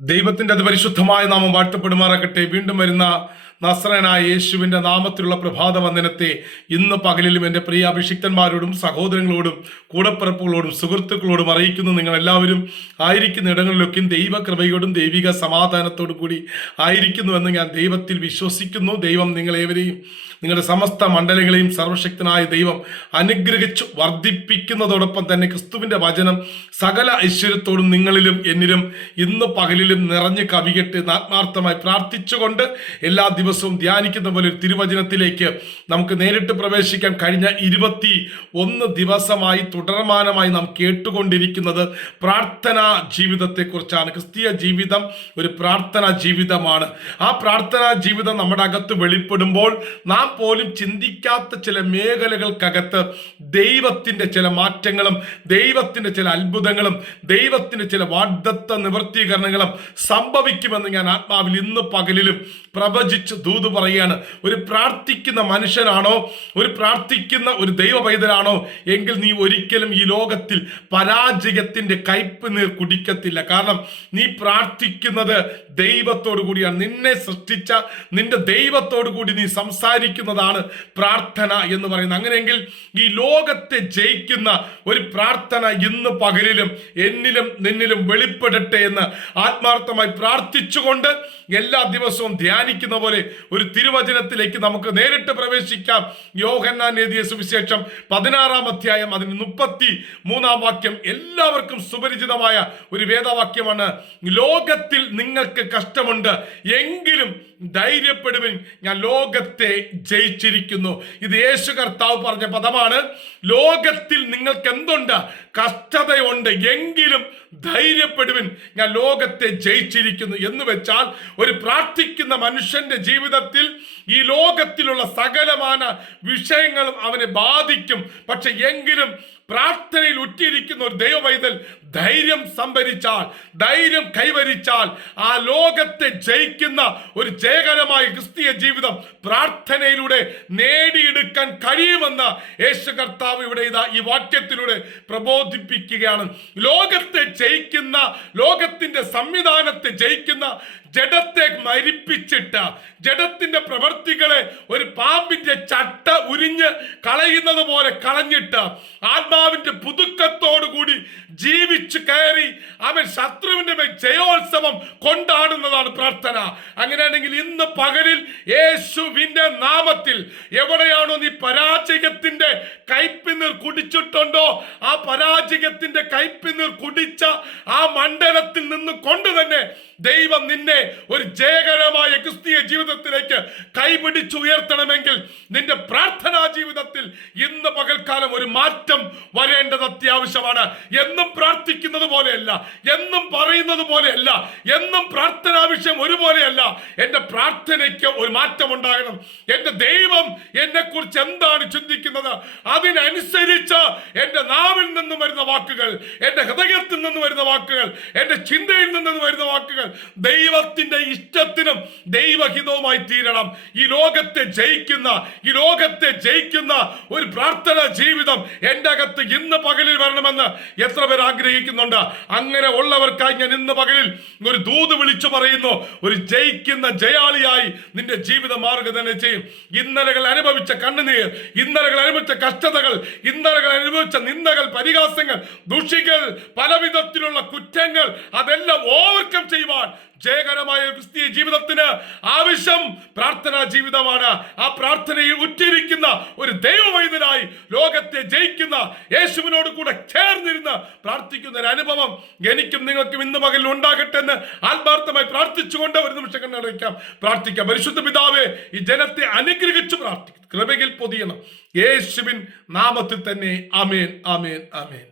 ദൈവത്തിന്റെ അതിപരിശുദ്ധമായ നാമം വാഴ്ത്തപ്പെടുമാറാകട്ടെ. വീണ്ടും വരുന്ന നസ്രനായ യേശുവിന്റെ നാമത്തിലുള്ള പ്രഭാത വന്ദനത്തെ ഇന്ന് പകലിലും എൻ്റെ പ്രിയ അഭിഷിക്തന്മാരോടും സഹോദരങ്ങളോടും കൂടപ്പിറപ്പുകളോടും സുഹൃത്തുക്കളോടും അറിയിക്കുന്നു. നിങ്ങൾ എല്ലാവരും ആയിരിക്കുന്ന ഇടങ്ങളിലൊക്കെയും ദൈവകൃപയോടും ദൈവിക സമാധാനത്തോടും കൂടി ആയിരിക്കുന്നുവെന്ന് ഞാൻ ദൈവത്തിൽ വിശ്വസിക്കുന്നു. ദൈവം നിങ്ങളേവരെയും നിങ്ങളുടെ സമസ്ത മണ്ഡലങ്ങളെയും സർവശക്തനായ ദൈവം അനുഗ്രഹിച്ചു വർദ്ധിപ്പിക്കുന്നതോടൊപ്പം തന്നെ ക്രിസ്തുവിന്റെ വചനം സകല ഐശ്വര്യത്തോടും നിങ്ങളിലും എന്നിലും ഇന്ന് പകലിലും നിറഞ്ഞു കവിയട്ടെ ആത്മാർത്ഥമായി പ്രാർത്ഥിച്ചുകൊണ്ട് എല്ലാ ദിവസവും ധ്യാനിക്കുന്ന പോലെ ഒരു തിരുവചനത്തിലേക്ക് നമുക്ക് നേരിട്ട് പ്രവേശിക്കാൻ. കഴിഞ്ഞ 21 ദിവസമായി തുടർമാനമായി നാം കേട്ടുകൊണ്ടിരിക്കുന്നത് പ്രാർത്ഥനാ ജീവിതത്തെക്കുറിച്ചാണ്. ക്രിസ്തീയ ജീവിതം ഒരു പ്രാർത്ഥനാ ജീവിതമാണ്. ആ പ്രാർത്ഥനാ ജീവിതം നമ്മുടെ അകത്ത് വെളിപ്പെടുമ്പോൾ നാം പോലും ചിന്തിക്കാത്ത ചില മേഖലകൾക്കകത്ത് ദൈവത്തിന്റെ ചില മാറ്റങ്ങളും ദൈവത്തിന്റെ ചില അത്ഭുതങ്ങളും ദൈവത്തിന്റെ ചില വാഗ്ദത്ത നിവർത്തീകരണങ്ങളും സംഭവിക്കുമെന്ന് ഞാൻ ആത്മാവിൽ ഇന്ന് പകലിലും പ്രവചിച്ച് ദൂത് പറയുകയാണ്. ഒരു പ്രാർത്ഥിക്കുന്ന മനുഷ്യനാണോ, ഒരു പ്രാർത്ഥിക്കുന്ന ഒരു ദൈവ പൈതലാണോ എങ്കിൽ നീ ഒരിക്കലും ഈ ലോകത്തിൽ പരാജയത്തിന്റെ കയ്പ് നീർ കുടിക്കത്തില്ല. കാരണം നീ പ്രാർത്ഥിക്കുന്നത് ദൈവത്തോടു കൂടിയാണ്. നിന്നെ സൃഷ്ടിച്ച നിന്റെ ദൈവത്തോടു കൂടി നീ സംസാരിക്കുന്നതാണ് പ്രാർത്ഥന എന്ന് പറയുന്നത്. അങ്ങനെയെങ്കിൽ ഈ ലോകത്തെ ജയിക്കുന്ന ഒരു പ്രാർത്ഥന ഇന്ന് പകലിലും എന്നിലും നിന്നിലും വെളിപ്പെടട്ടെ എന്ന് ആത്മാർത്ഥമായി പ്രാർത്ഥിച്ചുകൊണ്ട് എല്ലാ ദിവസവും ധ്യാനിക്കുന്ന പോലെ ഒരു തിരുവചനത്തിലേക്ക് നമുക്ക് നേരിട്ട് പ്രവേശിക്കാം. യോഹന്നാൻ എഴുതിയ സുവിശേഷം 16-ാം അധ്യായം അതിന് 33-ാം വാക്യം എല്ലാവർക്കും സുപരിചിതമായ ഒരു വേദവാക്യമാണ്. ലോകത്തിൽ നിങ്ങൾക്ക് കഷ്ടമുണ്ട്, എങ്കിലും ധൈര്യപ്പെടുവിൻ, ഞാൻ ലോകത്തെ ജയിച്ചിരിക്കുന്നു. ഇത് യേശു കർത്താവ് പറഞ്ഞ പദമാണ്. ലോകത്തിൽ നിങ്ങൾക്ക് എന്തുണ്ട്? കഷ്ടതയുണ്ട്, എങ്കിലും ധൈര്യപ്പെടുവിൻ, ഞാൻ ലോകത്തെ ജയിച്ചിരിക്കുന്നു എന്ന് വെച്ചാൽ ഒരു പ്രാർത്ഥിക്കുന്ന മനുഷ്യന്റെ ജീവിതത്തിൽ ഈ ലോകത്തിലുള്ള സകലമാന വിഷയങ്ങളും അവനെ ബാധിക്കും. പക്ഷെ എങ്കിലും പ്രാർത്ഥനയിൽ ഉറ്റിയിരിക്കുന്ന ഒരു ദൈവപൈതൽ ധൈര്യം സംഭരിച്ചാൽ, ധൈര്യം കൈവരിച്ചാൽ ആ ലോകത്തെ ജയിക്കുന്ന ഒരു ജയകരമായ ക്രിസ്തീയ ജീവിതം പ്രാർത്ഥനയിലൂടെ നേടിയെടുക്കാൻ കഴിയുമെന്ന് യേശു കർത്താവ് ഇവിടെ ഈ വാക്യത്തിലൂടെ പ്രബോധിപ്പിക്കുകയാണ്. ലോകത്തെ ജയിക്കുന്ന, ലോകത്തിന്റെ സംവിധാനത്തെ ജയിക്കുന്ന, ജഡത്തെ മരിപ്പിച്ചിട്ട് ജഡത്തിന്റെ പ്രവൃത്തികളെ ഒരു പാമ്പിന്റെ ചട്ട ഉരിഞ്ഞ് കളയുന്നത് പോലെ കളഞ്ഞിട്ട് ആത്മാവിന്റെ പുതുക്കത്തോടുകൂടി ജീവിച്ചു കയറി അവൻ ശത്രുവിന്റെ മേൽ ജയോത്സവം കൊണ്ടാടുന്നതാണ് പ്രാർത്ഥന. അങ്ങനെയാണെങ്കിൽ ഇന്ന് പകലിൽ യേശുവിന്റെ നാമത്തിൽ എവിടെയാണോ നീ പരാജയത്തിന്റെ കയ്പിനീർ കുടിച്ചിട്ടുണ്ടോ, ആ പരാജയത്തിന്റെ കയ്പിനീർ കുടിച്ച ആ മണ്ഡലത്തിൽ നിന്ന് കൊണ്ട് തന്നെ ദൈവം നിന്നെ ഒരു ജയകരമായ ക്രിസ്തീയ ജീവിതത്തിലേക്ക് കൈപിടിച്ചുയർത്തണമെങ്കിൽ നിന്റെ പ്രാർത്ഥനാ ജീവിതത്തിൽ ഇന്ന് പകൽക്കാലം ഒരു മാറ്റം വരേണ്ടത് അത്യാവശ്യമാണ്. എന്നും പ്രാർത്ഥിക്കുന്നത് പോലെയല്ല, എന്നും പറയുന്നത് പോലെയല്ല, എന്നും പ്രാർത്ഥനാ വിഷയം ഒരുപോലെയല്ല. എന്റെ പ്രാർത്ഥനയ്ക്ക് ഒരു മാറ്റം ഉണ്ടാകണം. എന്റെ ദൈവം എന്നെ കുറിച്ച് എന്താണ് ചിന്തിക്കുന്നത് അതിനനുസരിച്ച് എന്റെ നാവിൽ നിന്ന് വരുന്ന വാക്കുകൾ, എന്റെ ഹൃദയത്തിൽ നിന്ന് വരുന്ന വാക്കുകൾ, എന്റെ ചിന്തയിൽ നിന്ന് വരുന്ന വാക്കുകൾ ദൈവത്തിന്റെ ഇഷ്ടത്തിനും ദൈവഹിതവുമായി തീരണം. ഈ ലോകത്തെ ജയിക്കുന്ന ഒരു പ്രാർത്ഥനാ ജീവിതം എൻ്റെ അകത്ത് ഇന്ന് പകലിൽ വരണമെന്ന് എത്ര പേർ ആഗ്രഹിക്കുന്നുണ്ട്? അങ്ങനെ ഉള്ളവർക്കായി ഞാൻ ഇന്ന് പകലിൽ ഒരു ദൂത് വിളിച്ചു പറയുന്നു. ഒരു ജയിക്കുന്ന ജയാളിയായി നിന്റെ ജീവിതം മാറുക തന്നെ ചെയ്യും. ഇന്നലകൾ അനുഭവിച്ച കണ്ണുനീർ, ഇന്നലകൾ അനുഭവിച്ച കഷ്ടതകൾ, ഇന്നലകൾ അനുഭവിച്ച നിന്ദകൾ, പരിഹാസങ്ങൾ, ദുഷികൾ, പലവിധത്തിലുള്ള കുറ്റങ്ങൾ അതെല്ലാം ഓവർകം ചെയ്യുവാൻ ജയകരമായ ക്രിസ്തീയ ജീവിതത്തിന് ആവശ്യം പ്രാർത്ഥനാ ജീവിതമാണ്. ആ പ്രാർത്ഥനയിൽ ഉറ്റിരിക്കുന്ന ഒരു ദൈവവൈദ്യനായി ലോകത്തെ ജയിക്കുന്ന യേശുവിനോട് കൂടെ ചേർന്നിരുന്ന് പ്രാർത്ഥിക്കുന്ന ഒരു അനുഭവം എനിക്കും നിങ്ങൾക്കും ഇന്ന് പകലിൽ ഉണ്ടാകട്ടെ എന്ന് ആത്മാർത്ഥമായി പ്രാർത്ഥിച്ചുകൊണ്ട് ഒരു നിമിഷം കണ്ണടയ്ക്കാം, പ്രാർത്ഥിക്കാം. പരിശുദ്ധ പിതാവേ, ഈ ജനത്തെ അനുഗ്രഹിച്ചു പ്രാർത്ഥിക്കും, കൃപയിൽ പൊതിയണം. യേശുവിൻ നാമത്തിൽ തന്നെ ആമേൻ, ആമേൻ, ആമേൻ.